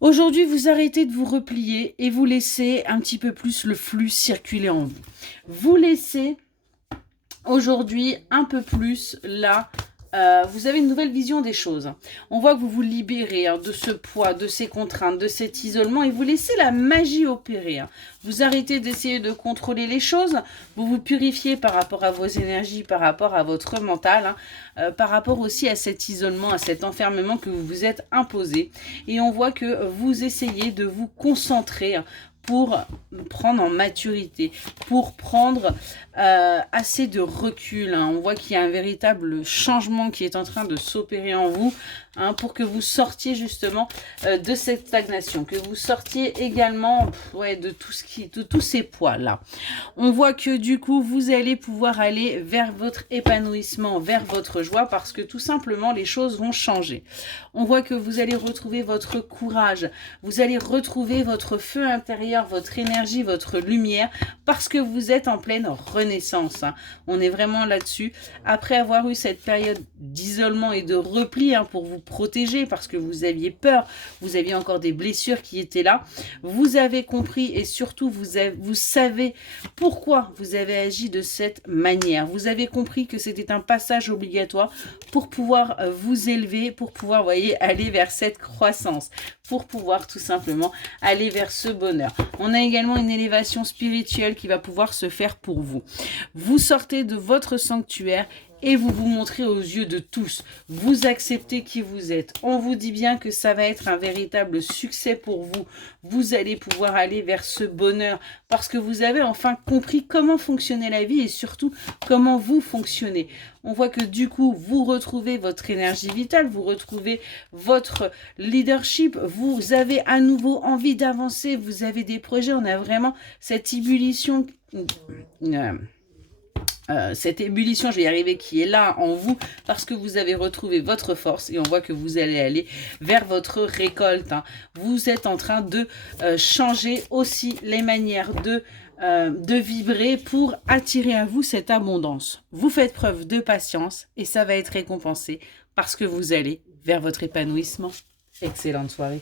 Aujourd'hui, vous arrêtez de vous replier et vous laissez un petit peu plus le flux circuler en vous. Vous laissez aujourd'hui un peu plus là. Vous avez une nouvelle vision des choses. On voit que vous vous libérez de ce poids, de ces contraintes, de cet isolement et vous laissez la magie opérer. Vous arrêtez d'essayer de contrôler les choses, vous vous purifiez par rapport à vos énergies, par rapport à votre mental, par rapport aussi à cet isolement, à cet enfermement que vous vous êtes imposé. Et on voit que vous essayez de vous concentrer pour prendre en maturité, pour prendre assez de recul. On voit qu'il y a un véritable changement qui est en train de s'opérer en vous pour que vous sortiez justement de cette stagnation, que vous sortiez également de tous ces poids-là. On voit que du coup, vous allez pouvoir aller vers votre épanouissement, vers votre joie, parce que tout simplement, les choses vont changer. On voit que vous allez retrouver votre courage, vous allez retrouver votre feu intérieur, votre énergie, votre lumière, parce que vous êtes en pleine renaissance. On est vraiment là-dessus. Après avoir eu cette période d'isolement et de repli pour vous protéger, parce que vous aviez peur, vous aviez encore des blessures qui étaient là, vous avez compris et surtout vous savez pourquoi vous avez agi de cette manière. Vous avez compris que c'était un passage obligatoire pour pouvoir vous élever, pour pouvoir, aller vers cette croissance, pour pouvoir tout simplement aller vers ce bonheur. On a également une élévation spirituelle qui va pouvoir se faire pour vous. Vous sortez de votre sanctuaire et vous vous montrez aux yeux de tous. Vous acceptez qui vous êtes. On vous dit bien que ça va être un véritable succès pour vous. Vous allez pouvoir aller vers ce bonheur parce que vous avez enfin compris comment fonctionnait la vie et surtout comment vous fonctionnez. On voit que du coup, vous retrouvez votre énergie vitale, vous retrouvez votre leadership, vous avez à nouveau envie d'avancer, vous avez des projets, on a vraiment cette ébullition... cette ébullition, je vais y arriver, qui est là en vous parce que vous avez retrouvé votre force et on voit que vous allez aller vers votre récolte. Vous êtes en train de changer aussi les manières de vibrer pour attirer à vous cette abondance. Vous faites preuve de patience et ça va être récompensé parce que vous allez vers votre épanouissement. Excellente soirée.